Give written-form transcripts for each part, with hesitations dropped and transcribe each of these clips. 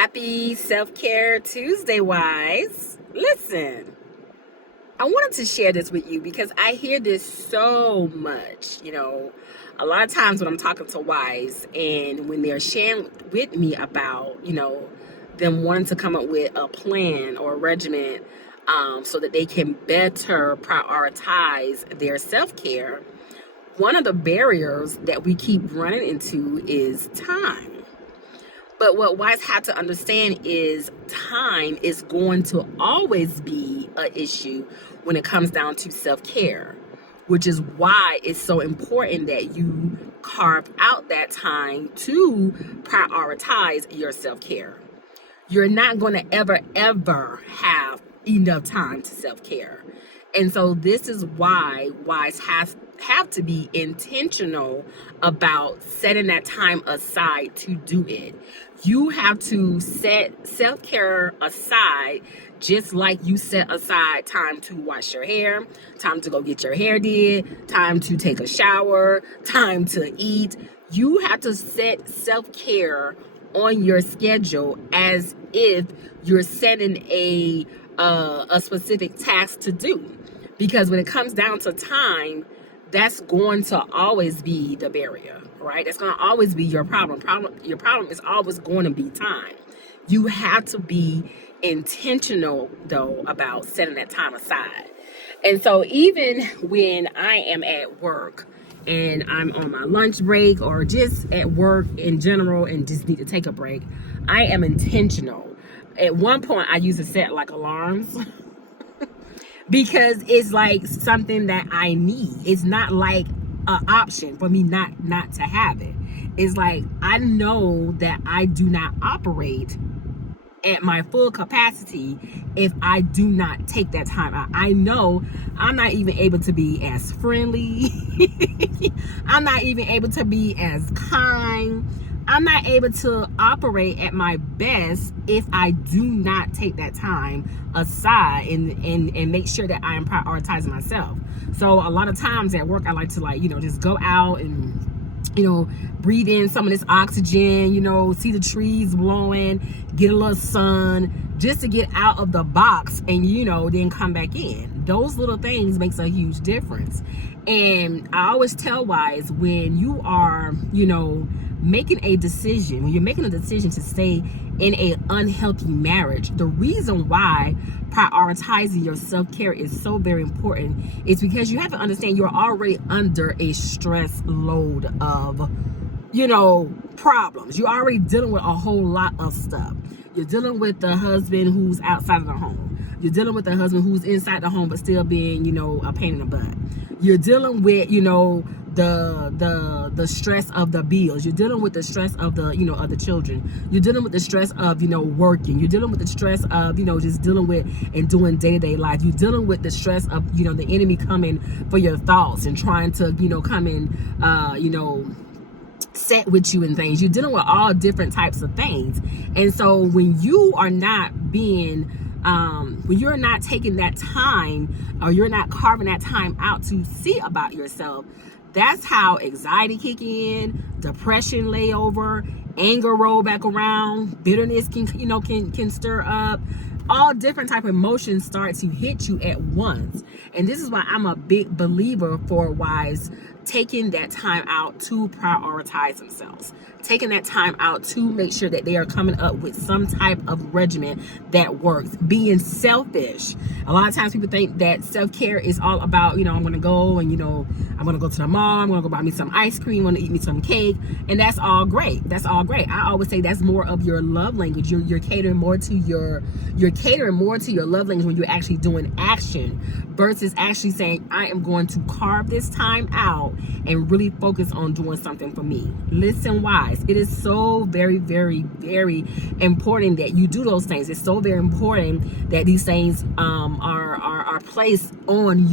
Happy Self-Care Tuesday, wise. Listen, I wanted to share this with you because I hear this so much. A lot of times when I'm talking to wives and when they're sharing with me about, them wanting to come up with a plan or a regimen so that they can better prioritize their self-care, one of the barriers that we keep running into is time. But what wives have to understand is time is going to always be an issue when it comes down to self-care, which is why it's so important that you carve out that time to prioritize your self-care. You're not going to ever have enough time to self-care. And so this is why wives have to be intentional about setting that time aside to do it. You have to set self-care aside just like you set aside time to wash your hair, time to go get your hair did, time to take a shower, time to eat. You have to set self-care on your schedule as if you're setting a specific task to do. Because when it comes down to time, that's going to always be the barrier, right? That's going to always be your problem. Your problem is always going to be time. You have to be intentional, though, about setting that time aside. And so even when I am at work and I'm on my lunch break or just at work in general and just need to take a break, I am intentional. At one point, I used to set like alarms because it's like something that I need. It's not like an option for me not to have it. It's like I know that I do not operate at my full capacity if I do not take that time out. I know I'm not even able to be as friendly. I'm not even able to be as kind. I'm not able to operate at my best if I do not take that time aside and make sure that I am prioritizing myself. So a lot of times at work, I like to just go out and, breathe in some of this oxygen, see the trees blowing, get a little sun, just to get out of the box and, then come back in. Those little things makes a huge difference. And I always tell wives, when you are, making a decision, when you're making a decision to stay in a unhealthy marriage, the reason why prioritizing your self-care is so very important is because you have to understand you're already under a stress load of, problems. You're already dealing with a whole lot of stuff. You're dealing with the husband who's outside of the home. You're dealing with the husband who's inside the home but still being, a pain in the butt. You're dealing with, the stress of the bills. You're dealing with the stress of the of the children. You're dealing with the stress of working. You're dealing with the stress of just dealing with and doing day-to-day life. You're dealing with the stress of the enemy coming for your thoughts and trying to come in set with you and things. You're dealing with all different types of things. And so when you are not being when you're not taking that time or you're not carving that time out to see about yourself, that's how anxiety kick in, depression lay over, anger roll back around, bitterness can stir up. All different type of emotions start to hit you at once. And this is why I'm a big believer for wives taking that time out to prioritize themselves, taking that time out to make sure that they are coming up with some type of regimen that works. Being selfish. A lot of times people think that self-care is all about, I'm going to go and, I'm going to go to the mall. I'm going to go buy me some ice cream. I'm going to eat me some cake. And that's all great. That's all great. I always say that's more of your love language. You're catering more to your love language when you're actually doing action versus actually saying, I am going to carve this time out and really focus on doing something for me. Listen, wives, it is so very, very, very important that you do those things. It's so very important that these things are placed on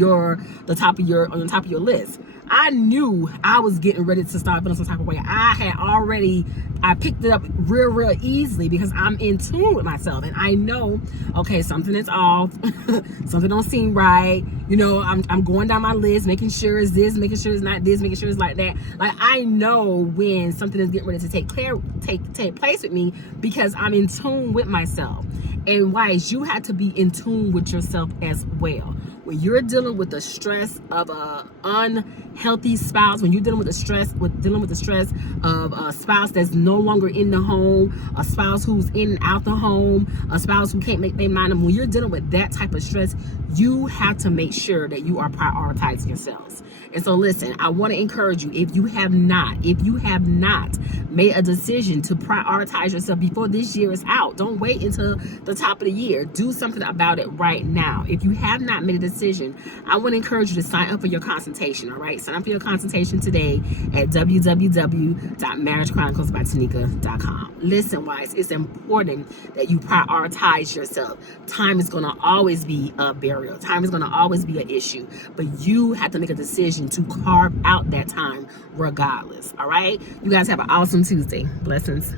the top of your list. I knew I was getting ready to start feeling some type of way. I I picked it up real easily because I'm in tune with myself, and I know, okay, something is off. Something don't seem right. You know, I'm going down my list, making sure it's this, making sure it's not this, making sure it's like that. Like, I know when something is getting ready to take place with me because I'm in tune with myself. And wives, you have to be in tune with yourself as well. When you're dealing with the stress of a unhealthy spouse, when you're dealing with the stress of a spouse that's no longer in the home, a spouse who's in and out the home, a spouse who can't make their mind up, when you're dealing with that type of stress, you have to make sure that you are prioritizing yourselves. And so listen, I want to encourage you, if you have not made a decision to prioritize yourself before this year is out, don't wait until the top of the year. Do something about it right now. If you have not made a decision, I want to encourage you to sign up for your consultation, all right? Sign up for your consultation today at www.marriagechroniclesbytanika.com. Listen, wives, it's important that you prioritize yourself. Time is going to always be a barrier. Time is going to always be an issue, but you have to make a decision to carve out that time regardless, all right? You guys have an awesome Tuesday. Blessings.